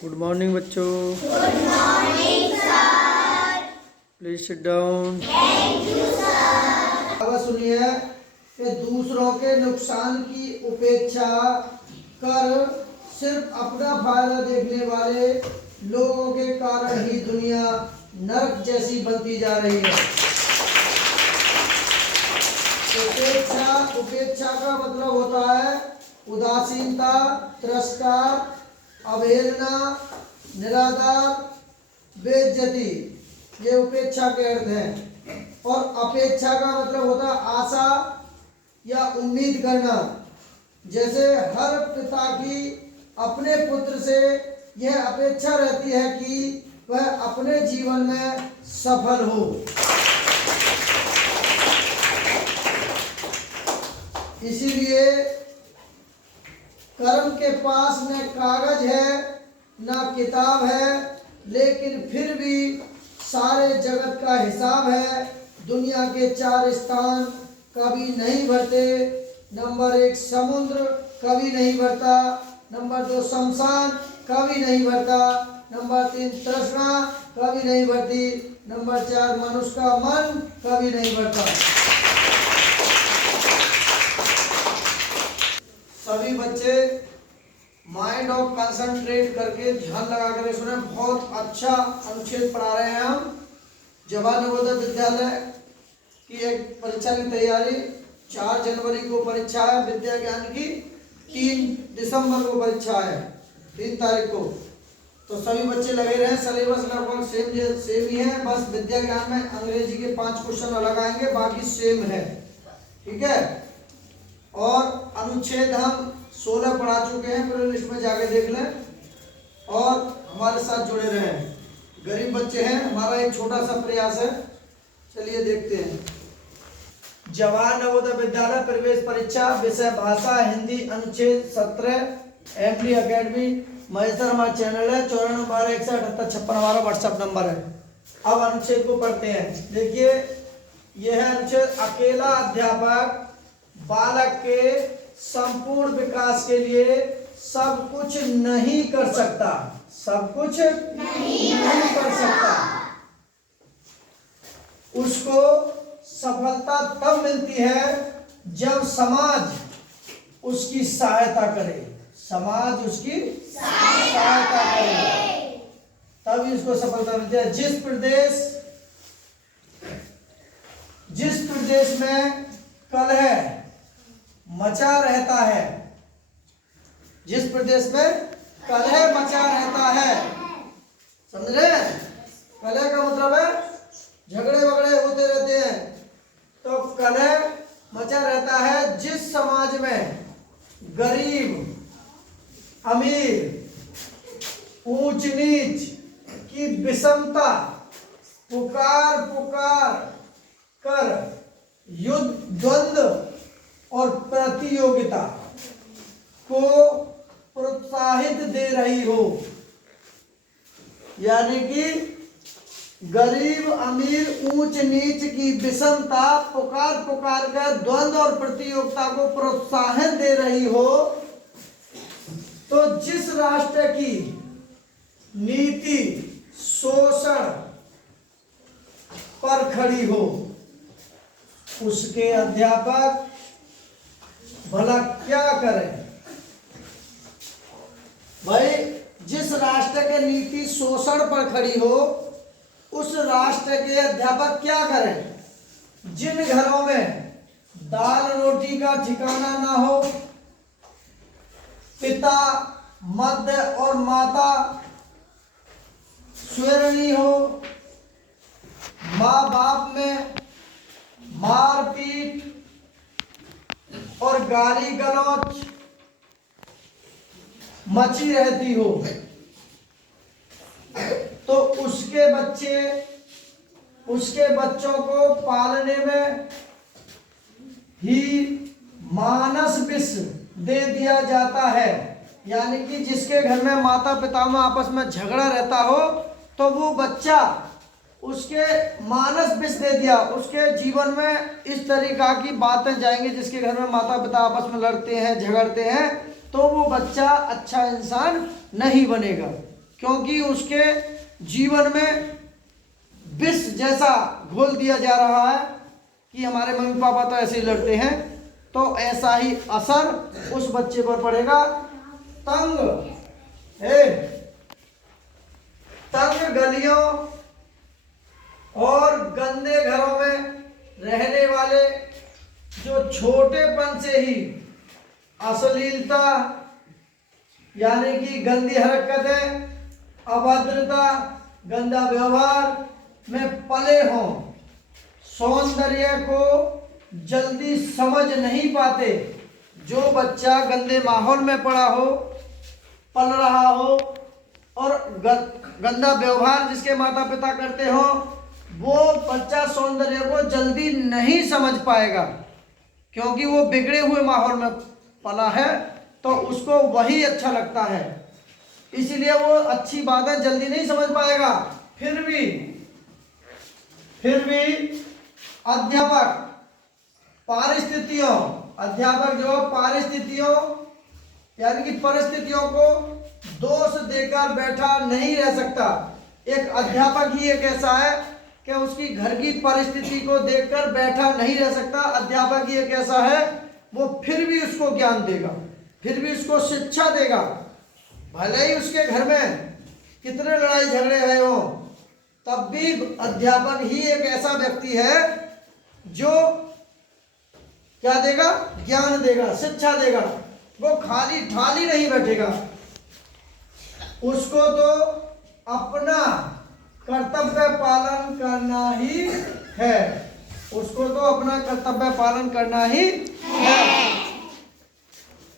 Good morning बच्चों। Good morning sir. Please sit down. Thank you sir. अब सुनिए कि दूसरों के नुकसान की उपेक्षा कर सिर्फ अपना फायदा देखने वाले लोगों के कारण ही दुनिया नरक जैसी बनती जा रही है। उपेक्षा का मतलब होता है उदासीनता, तिरस्कार, अवहेलना, निरादर, बेइज्जती। ये उपेक्षा के अर्थ हैं। और अपेक्षा का मतलब होता है आशा या उम्मीद करना। जैसे हर पिता की अपने पुत्र से यह अपेक्षा रहती है कि वह अपने जीवन में सफल हो। इसीलिए कर्म के पास न कागज है न किताब है, लेकिन फिर भी सारे जगत का हिसाब है। दुनिया के 4 स्थान कभी नहीं भरते। नंबर 1 समुद्र कभी नहीं भरता। नंबर 2 शमशान कभी नहीं भरता। नंबर 3 तृष्णा कभी नहीं भरती। नंबर 4 मनुष्य का मन कभी नहीं भरता। सभी बच्चे माइंड ऑफ कंसंट्रेट करके ध्यान लगा कर सुने। बहुत अच्छा अनुच्छेद पढ़ा रहे हैं हम। जवाहर नवोदय विद्यालय की एक परीक्षा की तैयारी। 4 जनवरी को परीक्षा है विद्या ज्ञान की। 3 दिसंबर को परीक्षा है, 3 तारीख को। तो सभी बच्चे लगे रहे। सिलेबस लगभग सेम ही है, बस विद्या ज्ञान में अंग्रेजी के 5 क्वेश्चन अलग आएंगे, बाकी सेम है। ठीक है। और अनुच्छेद हम 16 पढ़ा चुके हैं, प्लेलिस्ट में जाके देख लें और हमारे साथ जुड़े रहें। गरीब बच्चे हैं, हमारा एक छोटा सा प्रयास है। चलिए देखते हैं। जवाहर नवोदय विद्यालय प्रवेश परीक्षा, विषय भाषा हिंदी, अनुच्छेद 17, एमडी अकेडमी महेश्वर हमारा चैनल है। 9412617856 हमारा व्हाट्सएप नंबर है। अब अनुच्छेद को पढ़ते हैं। देखिए यह है अनुच्छेद। अकेला अध्यापक बालक के संपूर्ण विकास के लिए सब कुछ नहीं कर सकता। सब कुछ नहीं कर सकता। उसको सफलता तब मिलती है जब समाज उसकी सहायता करे। समाज उसकी सहायता करे तभी उसको सफलता मिलती है। जिस प्रदेश में कलह मचा रहता है, जिस प्रदेश में कलह मचा रहता है, समझ रहे हैं? कलह का मतलब है झगड़े वगड़े होते रहते हैं। तो कलह मचा रहता है जिस समाज में गरीब अमीर, ऊंच नीच की विषमता पुकार कर युद्ध, द्वंद्व और प्रतियोगिता को प्रोत्साहित दे रही हो। यानी कि गरीब अमीर, ऊंच नीच की विषमता पुकार कर द्वंद्व और प्रतियोगिता को प्रोत्साहन दे रही हो। तो जिस राष्ट्र की नीति शोषण पर खड़ी हो, उसके अध्यापक भला क्या करें? भाई जिस राष्ट्र के नीति शोषण पर खड़ी हो, उस राष्ट्र के अध्यापक क्या करें? जिन घरों में दाल रोटी का ठिकाना ना हो, पिता मध्य और माता स्वर्णीय हो, माँ बाप में मारपीट और गाली गलौज मची रहती हो, तो उसके बच्चों को पालने में ही मानस विष दे दिया जाता है। यानी कि जिसके घर में माता पिता में आपस में झगड़ा रहता हो, तो वो बच्चा उसके मानस विष दे दिया। उसके जीवन में इस तरीका की बातें जाएंगी, जिसके घर में माता पिता आपस में लड़ते हैं, झगड़ते हैं, तो वो बच्चा अच्छा इंसान नहीं बनेगा। क्योंकि उसके जीवन में विष जैसा घोल दिया जा रहा है कि हमारे मम्मी पापा तो ऐसे ही लड़ते हैं, तो ऐसा ही असर उस बच्चे पर पड़ेगा। तंग गलियों और गंदे घरों में रहने वाले जो छोटेपन से ही अश्लीलता यानी कि गंदी हरकतें, अभद्रता, गंदा व्यवहार में पले हों, सौंदर्य को जल्दी समझ नहीं पाते। जो बच्चा गंदे माहौल में पड़ा हो, पल रहा हो और गंदा व्यवहार जिसके माता पिता करते हो, वो बच्चा सौंदर्य को जल्दी नहीं समझ पाएगा, क्योंकि वो बिगड़े हुए माहौल में पला है, तो उसको वही अच्छा लगता है, इसीलिए वो अच्छी बातें जल्दी नहीं समझ पाएगा। फिर भी अध्यापक जो परिस्थितियों यानी कि परिस्थितियों को दोष देकर बैठा नहीं रह सकता। एक अध्यापक ही एक ऐसा है कि उसकी घर की परिस्थिति को देखकर बैठा नहीं रह सकता। अध्यापक ही एक ऐसा है, वो फिर भी उसको ज्ञान देगा, फिर भी उसको शिक्षा देगा, भले ही उसके घर में कितने लड़ाई झगड़े रहे हो, तब भी अध्यापक ही एक ऐसा व्यक्ति है जो क्या देगा? ज्ञान देगा, शिक्षा देगा। वो खाली ठाली नहीं बैठेगा, उसको तो अपना कर्तव्य पालन करना ही है, उसको तो अपना कर्तव्य पालन करना ही है।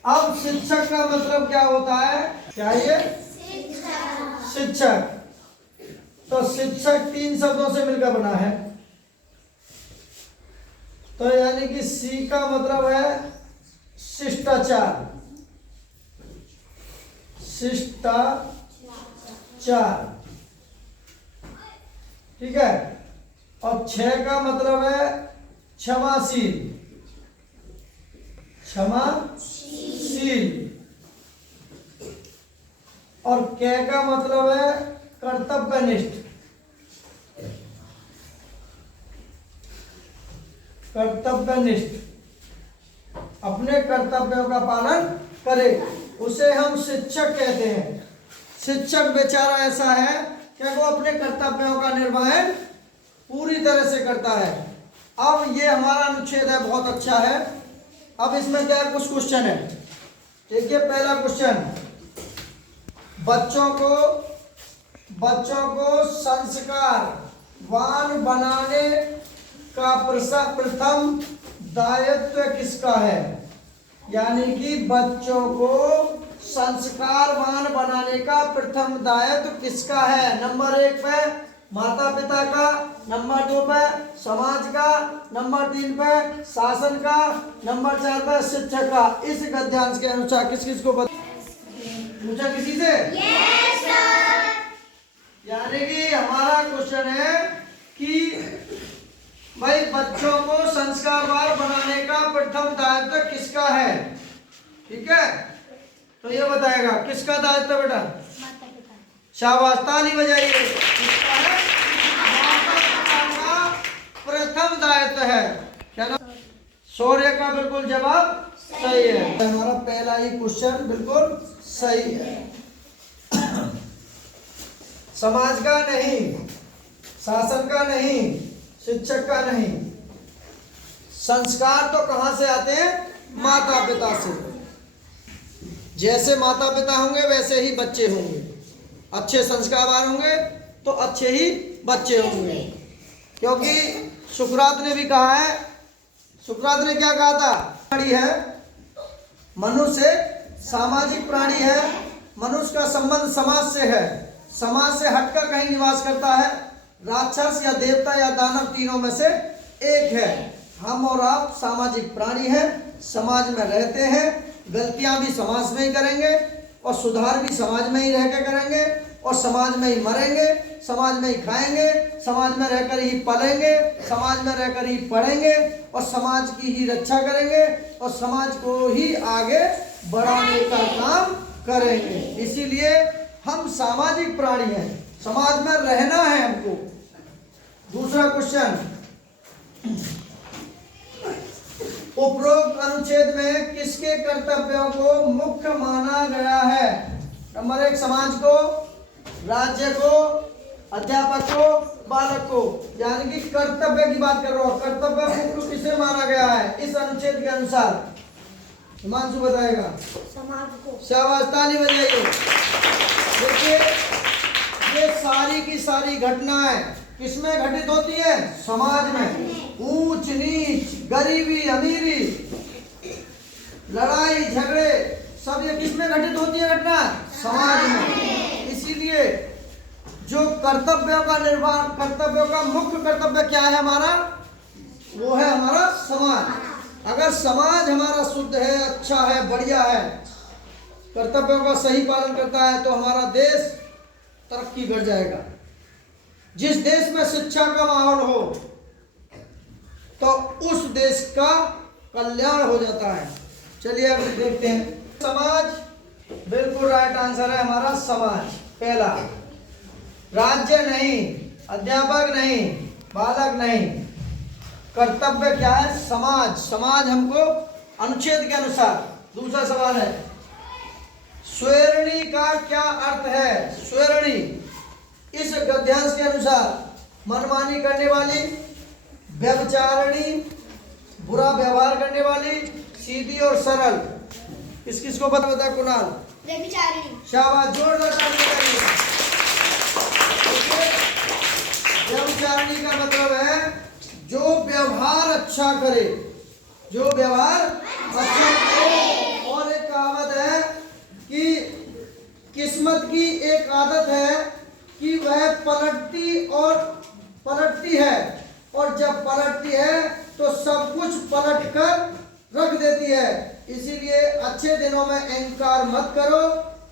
अब शिक्षक का मतलब क्या होता है? क्या ये शिक्षक? तो शिक्षक 3 शब्दों से मिलकर बना है, तो यानी कि सी का मतलब है शिष्टाचार, ठीक है। और 6 का मतलब है क्षमाशील, और क का मतलब है कर्तव्यनिष्ठ, अपने कर्तव्यों का पालन करे, उसे हम शिक्षक कहते हैं। शिक्षक बेचारा ऐसा है कि वो अपने कर्तव्यों का निर्वहन पूरी तरह से करता है। अब ये हमारा अनुच्छेद है, बहुत अच्छा है। अब इसमें क्या है, कुछ क्वेश्चन है। देखिए पहला क्वेश्चन, बच्चों को संस्कारवान बनाने का प्रथम दायित्व किसका है? यानी कि बच्चों को संस्कारवान बनाने का प्रथम दायित्व किसका है? नंबर 1 पे माता पिता का, नंबर 2 पे समाज का, नंबर 3 पे शासन का, नंबर 4 पे शिक्षक का। इस गद्यांश के अनुसार किस किस को पूछा किसी से? Yes, sir. यानी कि हमारा क्वेश्चन है कि भाई बच्चों को संस्कारवान बनाने का प्रथम दायित्व किसका है? ठीक है, तो ये बताएगा किसका दायित्व बेटा? शाबाश, ताली बजाइए। किसका है? माता पिता का प्रथम दायित्व है। क्या ना? सूर्य का बिल्कुल जवाब सही है। हमारा पहला ही क्वेश्चन बिल्कुल सही है। समाज का नहीं, शासन का नहीं, शिक्षक का नहीं। संस्कार तो कहां से आते हैं? माता पिता से। जैसे माता पिता होंगे वैसे ही बच्चे होंगे। अच्छे संस्कारवान होंगे तो अच्छे ही बच्चे होंगे। क्योंकि सुकरात ने भी कहा है, सुकरात ने क्या कहा था? प्राणी है, मनुष्य सामाजिक प्राणी है, मनुष्य का संबंध समाज से है, समाज से हटकर कहीं निवास करता है, राक्षस या देवता या दानव तीनों में से एक है। हम और आप सामाजिक प्राणी हैं, समाज में रहते हैं, गलतियां भी समाज में ही करेंगे और सुधार भी समाज में ही रहकर करेंगे और समाज में ही मरेंगे, समाज में ही खाएंगे, समाज में रहकर ही पलेंगे, समाज में रहकर ही पढ़ेंगे और समाज की ही रक्षा करेंगे और समाज को ही आगे बढ़ाने का काम करेंगे। इसीलिए हम सामाजिक प्राणी हैं, समाज में रहना है हमको। दूसरा क्वेश्चन, उपरोक्त अनुच्छेद में किसके कर्तव्यों को मुख्य माना गया है? नंबर 1 समाज को, राज्य को, अध्यापक को, बालक को, यानी कि कर्तव्य की बात कर रहा हूं। कर्तव्य मुख्य किसे माना गया है इस अनुच्छेद के अनुसार? हिमांशु बताएगा। समाज को। शाबाश, ताली बजाइए। देखिए ये सारी की सारी घटनाएं किसमें घटित होती है? समाज में। ऊंच नीच, गरीबी अमीरी, लड़ाई झगड़े, सब ये किसमें घटित होती है घटना? समाज में। इसीलिए जो कर्तव्यों का निर्वहन, कर्तव्यों का मुख्य कर्तव्य क्या है हमारा? वो है हमारा समाज। अगर समाज हमारा शुद्ध है, अच्छा है, बढ़िया है, कर्तव्यों का सही पालन करता है, तो हमारा देश तरक्की कर जाएगा। जिस देश में शिक्षा का माहौल हो तो उस देश का कल्याण हो जाता है। चलिए अब देखते हैं। समाज, बिल्कुल राइट आंसर है हमारा समाज पहला। राज्य नहीं, अध्यापक नहीं, बालक नहीं, कर्तव्य क्या है? समाज। समाज हमको अनुच्छेद के अनुसार। दूसरा सवाल है, स्वेरणी का क्या अर्थ है? स्वेरणी इस गद्यांश के अनुसार मनमानी करने वाली, व्यभिचारिणी, बुरा व्यवहार करने वाली, सीधी और सरल। किस किस को पता होता है? कुणाल। व्यभिचारिणी। शाबाश, जोरदार ताली बजाइए। व्यभिचारिणी का मतलब है जो व्यवहार अच्छा करे, जो व्यवहार अच्छा करे। और एक कहावत है कि किस्मत की एक आदत है कि वह पलटती है, और जब पलटती है तो सब कुछ पलट कर रख देती है। इसीलिए अच्छे दिनों में अहंकार मत करो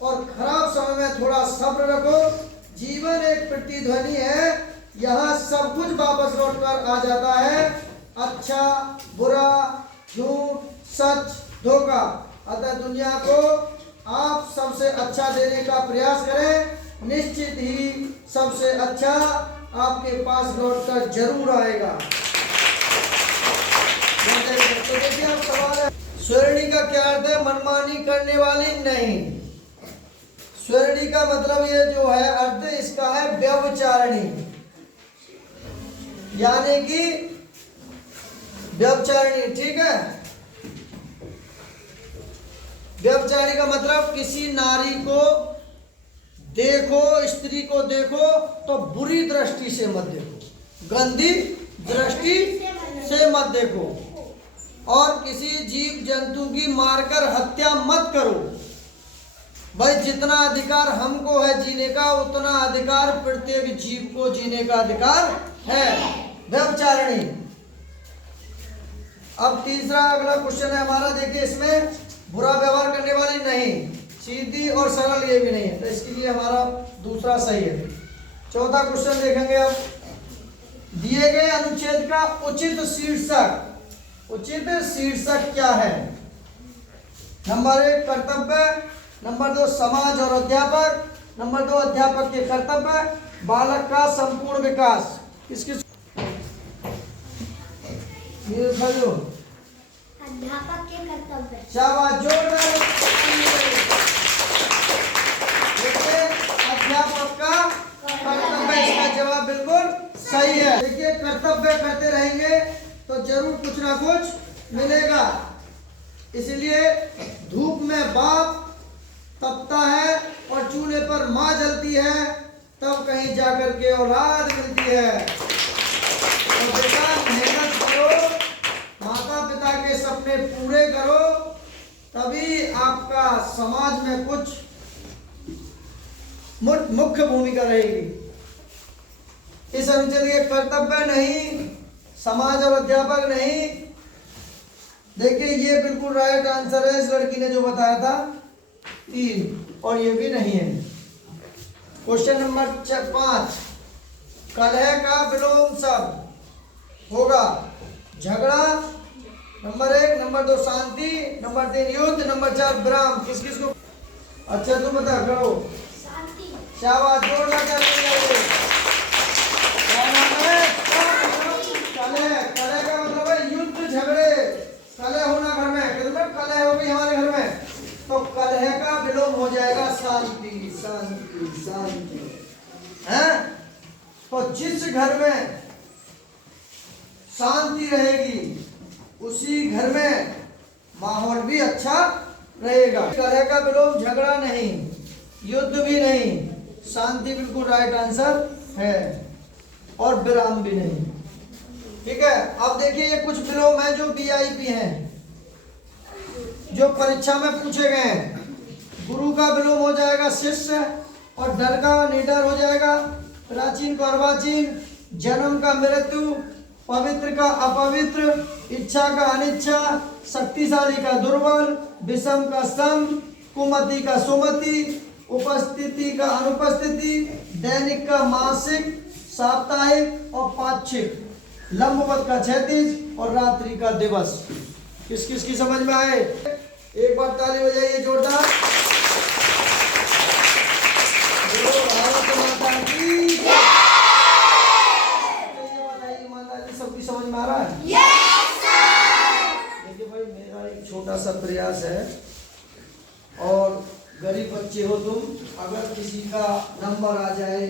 और खराब समय में थोड़ा सब्र रखो। जीवन एक प्रतिध्वनि है, यहाँ सब कुछ वापस लौट कर आ जाता है, अच्छा बुरा, झूठ, सच, धोखा। अतः दुनिया को आप सबसे अच्छा देने का प्रयास करें, निश्चित ही सबसे अच्छा आपके पास लौट कर जरूर आएगा। तो देखिए अब सवाल है, स्वेरणी का क्या अर्थ है? मनमानी करने वाली नहीं। स्वेरणी का मतलब ये जो है अर्थ इसका है व्यभिचारिणी, यानी कि व्यभिचारिणी। ठीक है, व्यभिचारिणी का मतलब किसी नारी को देखो, स्त्री को देखो तो बुरी दृष्टि से मत देखो, गंदी दृष्टि से मत देखो, और किसी जीव जंतु की मारकर हत्या मत करो। भाई जितना अधिकार हमको है जीने का, उतना अधिकार प्रत्येक जीव को जीने का अधिकार है। व्यभिचारिणी। अब तीसरा अगला क्वेश्चन है हमारा, देखिए इसमें बुरा व्यवहार करने वाली नहीं, सीधी और सरल ये भी नहीं है, तो इसके लिए हमारा दूसरा सही है। चौथा क्वेश्चन देखेंगे अब, दिए गए अनुच्छेद का उचित शीर्षक। उचित शीर्षक क्या है? नंबर 1 कर्तव्य, नंबर 2 समाज और अध्यापक, नंबर 2 अध्यापक के कर्तव्य, बालक का संपूर्ण विकास। किसकी? अध्यापक के कर्तव्य। शाबाश, जोरदार। देखिए अध्यापक का कर्तव्य, इसका जवाब बिल्कुल सही है। देखिए कर्तव्य करते रहेंगे तो जरूर कुछ ना कुछ मिलेगा। इसलिए धूप में बाप तपता है और चूल्हे पर माँ जलती है, तब कहीं जाकर के औलाद मिलती है। और बेटा मेहनत करो, माता पिता के सपने पूरे करो, तभी आपका समाज में कुछ मुख्य भूमिका रहेगी। इस अनुच्छेद के कर्तव्य नहीं, समाज और अध्यापक नहीं। देखिए ये बिल्कुल राइट आंसर है इस लड़की ने जो बताया था 3, और ये भी नहीं है। क्वेश्चन नंबर 5, कलह का विलोम शब्द होगा झगड़ा, नंबर 1, नंबर 2 शांति, नंबर 3 युद्ध, नंबर 4 विराम। किस किस को? अच्छा तुम बता करो। शांति। शाबाश, जोरदार ताली बजाइए। क्या नाम है? कलह। कलह का मतलब है युद्ध, झगड़े, कलह होना घर में। कितना कलह हो गई हमारे घर में, तो कलह का विलोम हो जाएगा शांति, शांति, शांति। हैं? तो जिस घर में शांति रहेगी उसी घर में माहौल भी अच्छा रहेगा। कलह का विलोम, झगड़ा नहीं, युद्ध भी नहीं, शांति बिल्कुल राइट आंसर है, और विराम भी नहीं। ठीक है, अब देखिए ये कुछ विलोम है जो वीआईपी हैं, जो परीक्षा में पूछे गए हैं। गुरु का विलोम हो जाएगा शिष्य, और डर का निडर हो जाएगा, प्राचीन का अर्वाचीन, जन्म का मृत्यु, पवित्र का अपवित्र, इच्छा का अनिच्छा, शक्तिशाली का दुर्बल, विषम का सम, कुमति का सुमति, उपस्थिति का अनुपस्थिति, दैनिक का मासिक, साप्ताहिक और पाक्षिक, लंबवत का क्षैतिज और रात्रि का दिवस। किस किस की समझ में आए? एक बार ताली बजाइए जोरदार। भारत माता की जय। बताइए माता जी, सबकी समझ में आ रहा है? देखिए भाई, मेरा एक छोटा सा प्रयास है, और गरीब बच्चे हो तुम, अगर किसी का नंबर आ जाए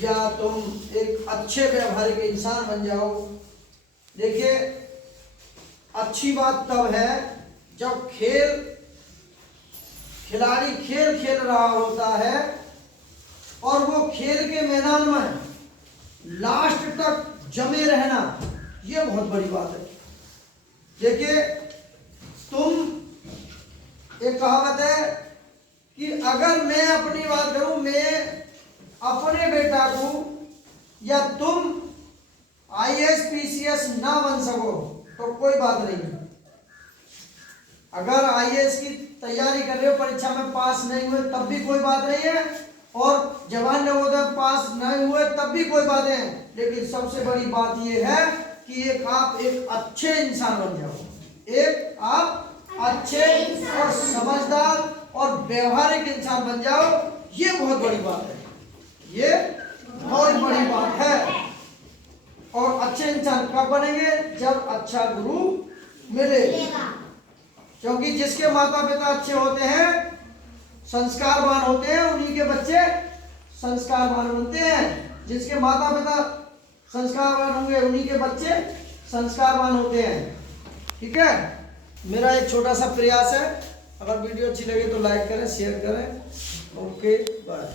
या तुम एक अच्छे व्यवहारिक इंसान बन जाओ। देखिए, अच्छी बात तब है जब खिलाड़ी खेल खेल रहा होता है और वो खेल के मैदान में लास्ट तक जमे रहना, ये बहुत बड़ी बात है। देखिए, तुम, एक कहावत है कि अगर मैं अपनी बात करूं, मैं अपने बेटा को, या तुम आईएएस पीसीएस ना बन सको तो कोई बात नहीं। अगर आईएएस की तैयारी कर रहे हो, परीक्षा में पास नहीं हुए तब भी कोई बात नहीं है, और जवान नवोदय पास नहीं हुए तब भी कोई बात नहीं। लेकिन सबसे बड़ी बात यह है कि आप एक अच्छे इंसान बन जाओ, एक आप अच्छे और समझदार और व्यवहारिक इंसान बन जाओ। ये बहुत बड़ी बात है, ये बहुत बड़ी बात है। और अच्छे इंसान कब बनेंगे? जब अच्छा गुरु मिले, क्योंकि जिसके माता पिता अच्छे होते हैं, संस्कारवान होते हैं, उन्हीं के बच्चे संस्कारवान बनते हैं। जिसके माता पिता संस्कारवान होंगे, उन्हीं के बच्चे संस्कारवान होते हैं। ठीक है, मेरा एक छोटा सा प्रयास है। अगर वीडियो अच्छी लगे तो लाइक करें, शेयर करें। Okay, bye.